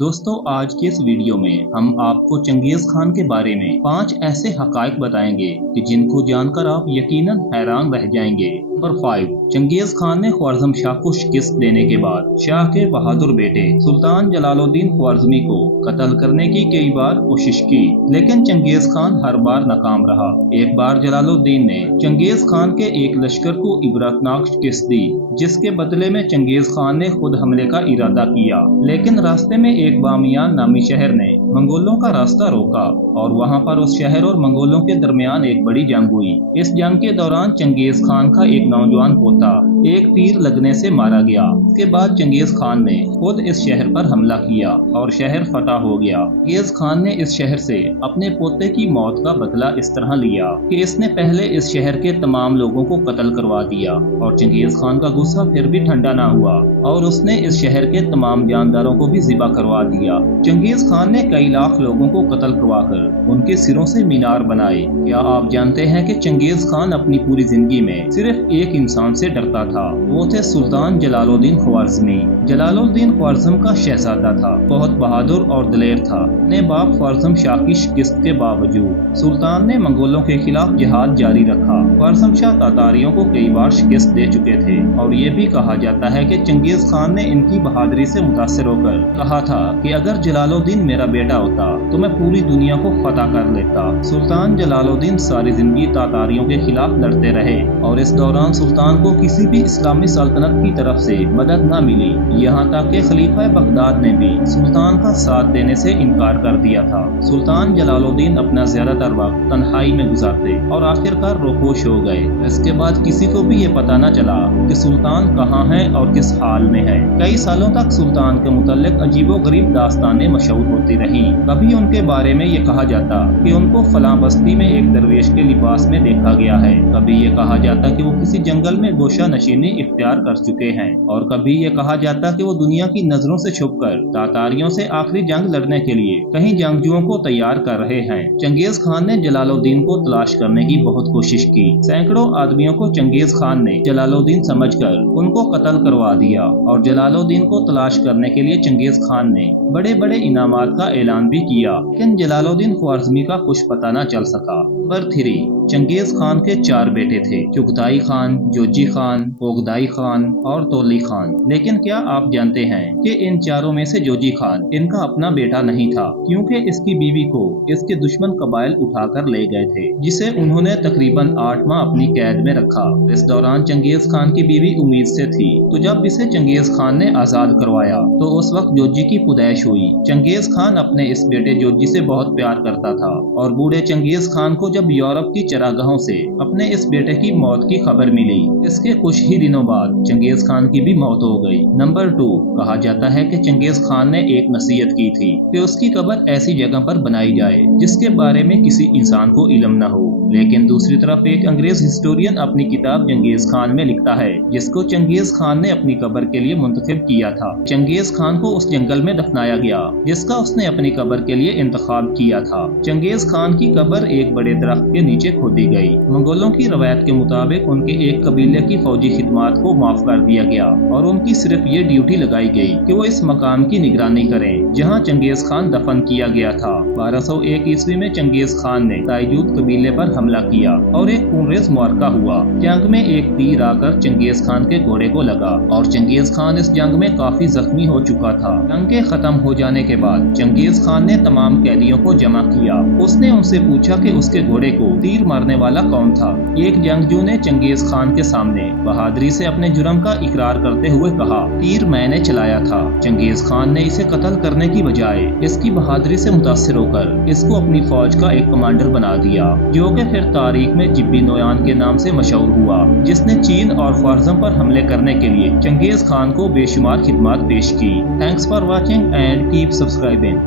दोस्तों, आज की इस वीडियो में हम आपको चंगेज खान के बारे में 5 ऐसे हकाइक बताएंगे कि जिनको जानकर आप यकीनन हैरान रह जाएंगे। नंबर 5, चंगेज खान ने ख्वारिज़म शाह को शिकस्त देने के बाद शाह के बहादुर बेटे सुल्तान जलालुद्दीन ख्वारिज़मी को कत्ल करने की कई बार कोशिश की, लेकिन चंगेज खान हर बार नाकाम रहा। एक बार जलालुद्दीन ने चंगेज खान के एक लश्कर को इबरतनाक शिकस्त दी, जिसके बदले में चंगेज खान ने खुद हमले का इरादा किया, लेकिन रास्ते में एक बामियान नामी शहर ने मंगोलों का रास्ता रोका और वहां पर उस शहर और मंगोलों के दरमियान एक बड़ी जंग हुई। इस जंग के दौरान चंगेज खान का एक नौजवान पोता एक तीर लगने से मारा गया। इसके बाद चंगेज खान ने खुद इस शहर पर हमला किया और शहर फतह हो गया। चंगेज खान ने इस शहर से अपने पोते की मौत का बदला इस तरह लिया कि इसने पहले इस शहर के तमाम लोगों को कत्ल करवा दिया और चंगेज खान का गुस्सा फिर भी ठंडा ना हुआ और उसने इस शहर के तमाम जानदारों को भी ज़िबा करवा दिया। चंगेज खान ने कई लाख लोगों को कत्ल करवाकर उनके सिरों से मीनार बनाए। क्या आप जानते हैं कि चंगेज खान अपनी पूरी जिंदगी में सिर्फ एक इंसान से डरता था, वो थे सुल्तान जलालुद्दीन ख्वारिज़मी। जलालुद्दीन ख्वारिज़म का शहजादा था, बहुत बहादुर और दिलेर था। अपने बाप ख्वारिज़म शाह की शिकस्त के बावजूद सुल्तान ने मंगोलों के खिलाफ जिहाद जारी रखा। ख्वारिज़म शाह तातारियों को कई बार शिकस्त दे चुके थे और ये भी कहा जाता है कि चंगेज खान ने इनकी बहादुरी से मुतासिर होकर कहा था कि अगर जलालुद्दीन मेरा बेटा होता तो मैं पूरी दुनिया को फतह कर लेता। सुल्तान जलालुद्दीन सारी जिंदगी तातारियों के खिलाफ लड़ते रहे और इस दौरान सुल्तान को किसी भी इस्लामी सल्तनत की तरफ से मदद न मिली, यहाँ तक कि खलीफा बगदाद ने भी सुल्तान का साथ देने से इनकार कर दिया था। सुल्तान जलालुद्दीन अपना ज्यादातर वक्त तन्हाई में गुजारते और आखिरकार रोपोश हो गए। इसके बाद किसी को भी ये पता न चला कि सुल्तान कहाँ है और किस हाल में है। कई सालों तक सुल्तान के मुतल्लिक अजीबोगरीब दास्तानें मशहूर होती रहीं। कभी उनके बारे में ये कहा जाता कि उनको फलां बस्ती में एक दरवेश के लिबास में देखा गया है, कभी ये कहा जाता कि वो किसी जंगल में गोशा नशीनी इख्तियार कर चुके हैं और कभी ये कहा जाता कि वो दुनिया की नजरों से छुपकर तातारियों से आखिरी जंग लड़ने के लिए कहीं जंगजुओं को तैयार कर रहे हैं। चंगेज खान ने जलालुद्दीन को तलाश करने की बहुत कोशिश की। सैकड़ों आदमियों को चंगेज खान ने जलालुद्दीन समझकर उनको कत्ल करवा दिया और जलालुद्दीन को तलाश करने के लिए चंगेज खान ने बड़े बड़े इनामात का ऐलान भी किया, लेकिन जलालुद्दीन ख्वारिज़मी का कुछ पता न चल सका। नंबर 3, चंगेज खान के 4 बेटे थे, चुगताई खान, जोजी खान, ओगदाई खान और तोली खान। लेकिन क्या आप जानते हैं कि इन चारों में से जोजी खान इनका अपना बेटा नहीं था, क्योंकि इसकी बीवी को इसके दुश्मन कबाइल उठाकर ले गए थे, जिसे उन्होंने तकरीबन 8 माह अपनी कैद में रखा। इस दौरान चंगेज खान की बीवी उम्मीद से थी, तो जब इसे चंगेज खान ने आजाद करवाया तो उस वक्त जोजी की पैदाइश हुई। चंगेज खान अपने इस बेटे जोजी से बहुत प्यार करता था और बूढ़े चंगेज खान को जब यूरोप की चरागाहों से अपने इस बेटे की मौत की खबर मिली, इसके कुछ ही दिनों बाद चंगेज खान की भी मौत हो गई। नंबर 2, कहा जाता है कि चंगेज खान ने एक नसीहत की थी कि उसकी कब्र ऐसी जगह पर बनाई जाए जिसके बारे में किसी इंसान को इल्म न हो। लेकिन दूसरी तरफ एक अंग्रेज हिस्टोरियन अपनी किताब चंगेज खान में लिखता है, जिसको चंगेज खान ने अपनी कब्र के लिए मुंतखब किया था। चंगेज खान को उस जंगल में दफनाया गया जिसका उसने अपनी कब्र के लिए इंतखाब किया था। चंगेज खान की कब्र एक बड़े दरख्त के नीचे खोदी गई। मंगोलों की रवायत के मुताबिक उनके एक कबीले की फौजी खिदमात को माफ कर दिया गया और उनकी सिर्फ ये ड्यूटी लगाई गई कि वो इस मकाम की निगरानी करें जहां चंगेज खान दफन किया गया था। 1201 ईस्वी में चंगेज खान ने ताइजूद कबीले पर हमला किया और एक खूनरेज मुआरका हुआ। जंग में एक तीर आकर चंगेज खान के घोड़े को लगा और चंगेज खान इस जंग में काफी जख्मी हो चुका था। जंग के खत्म हो जाने के बाद चंगेज खान ने तमाम कैदियों को जमा किया। उसने उनसे पूछा कि उसके घोड़े को तीर मारने वाला कौन था। एक जंगजू ने चंगेज खान के सामने बहादुरी से अपने जुर्म का इकरार करते हुए कहा, तीर मैंने चलाया था। चंगेज खान ने इसे कत्ल करने की बजाय इसकी बहादुरी से मुतासिर होकर इसको अपनी फौज का एक कमांडर बना दिया, जो कि फिर तारीख में जिब्बी नोयान के नाम से मशहूर हुआ, जिसने चीन और ख्वारिज़म पर हमले करने के लिए चंगेज खान को बेशुमार खिदमत पेश की। Thanks for watching and keep subscribing.